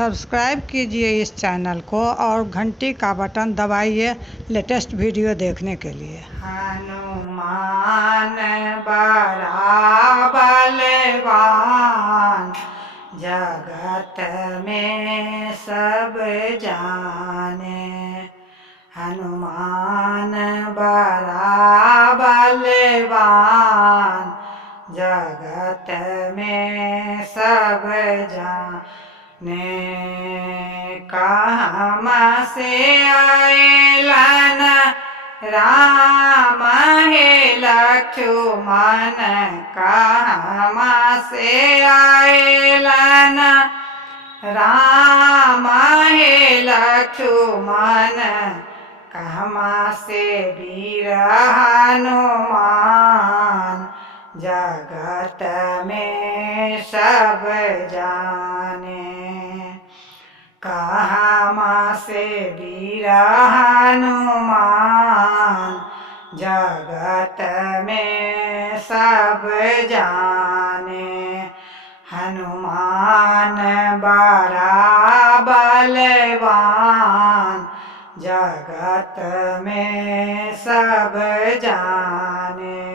Subscribe कीजिए इस channel को और घंटी का बटन दबाइए लेटेस्ट वीडियो देखने के लिए। हनुमान बड़ा बलवान, जगत में सब जाने। हनुमान बड़ा बलवान, जगत में सब जाने। कहमा से आएलन राम हे लक्ष्मण, कहमा से आएलन राम हे लक्ष्मण, कहमा से वीर हनुमान, जगत में सब जाने। कहमा से वीर हनुमान, जगत में सब जाने। हनुमान बड़ा बलवान, जगत में सब जाने।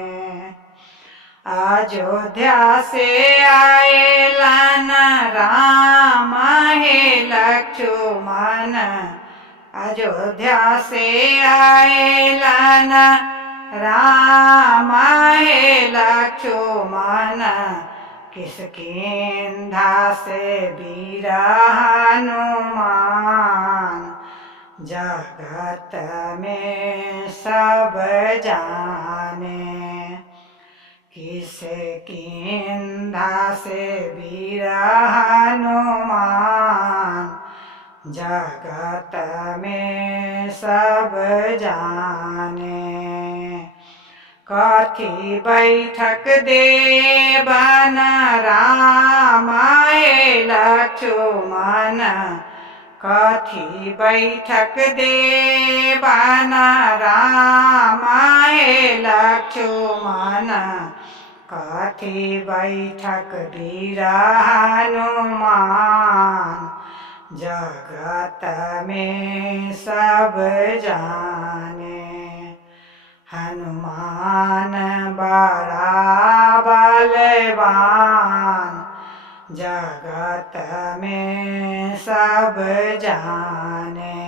अयोध्या से आएलन राम हे लक्ष्मण, अयोध्या से आएलन राम हे लक्ष्मण, किष्किंधा से वीर हनुमान, जगत में सब जाने। किष्किंधा से वीर हनुमान, जगत में सब जाने। कथी बैठक देवन राम हे लक्ष्मण, कथी बैठक देवन राम हे लक्ष्मण, कथी बैठक वीर हनुमान, जगत में सब जाने। हनुमान बड़ा बलवान, जगत में सब जाने।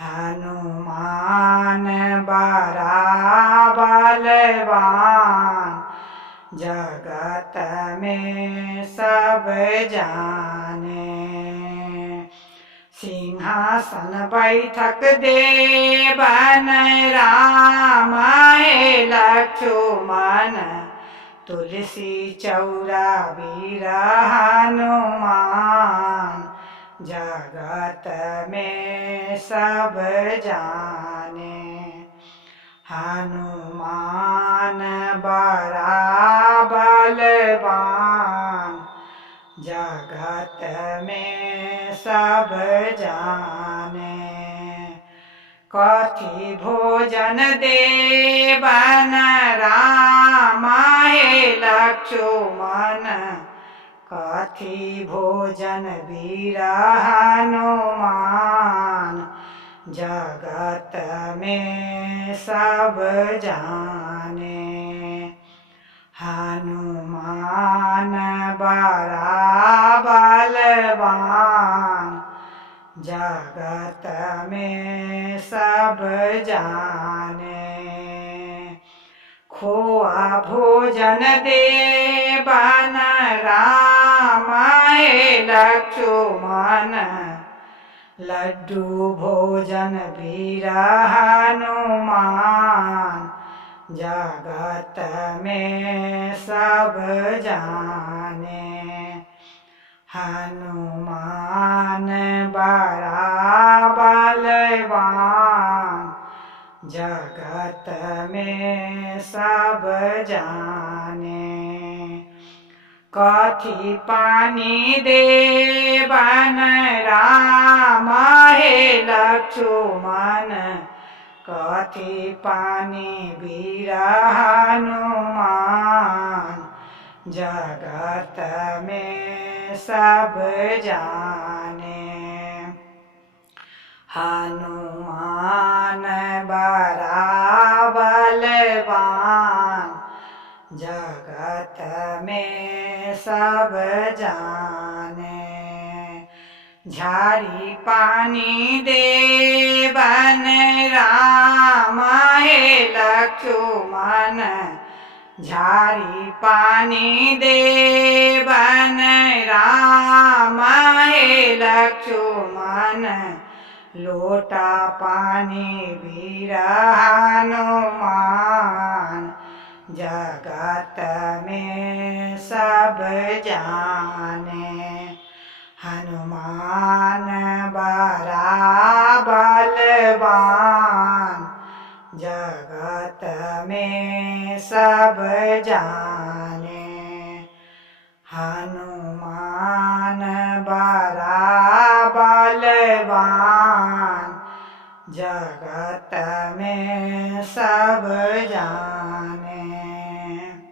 हनुमान बड़ा बलवान, जगत में सब जाने। सिंहासन बैठक देवन राम हे लक्ष्मण, तुलसी चौरा वीर हनुमान, जगत में सब जाने। हनुमान बड़ा बलवान, जगत में सब जाने। कथी भोजन देवन राम हे लक्ष्मण, कथी भोजन वीर हनुमान, जगत में सब जाने। हनुमान बड़ा बलवान, जगत में सब जाने। खोआ भोजन देवन राम हे लक्ष्मण, लड्डू भोजन वीर हनुमान, जगत में सब जाने। हनुमान बड़ा बलवान, जगत में सब जाने। कथी पानी देवन राम हे लक्ष्मण, कथी पानी वीर हनुमान, जगत में सब जाने। हनुमान बड़ा बलवान जगत में सब जाने। झाड़ी पानी देवन राम हे लक्ष्मण, झाड़ी पानी देवन राम हे लक्ष्मण, लोटा पानी वीर हनुमान जगत में सब जाने। हनुमान बड़ा बलवान जगत में सब जाने। हनुमान बड़ा बलवान जगत में सब जाने।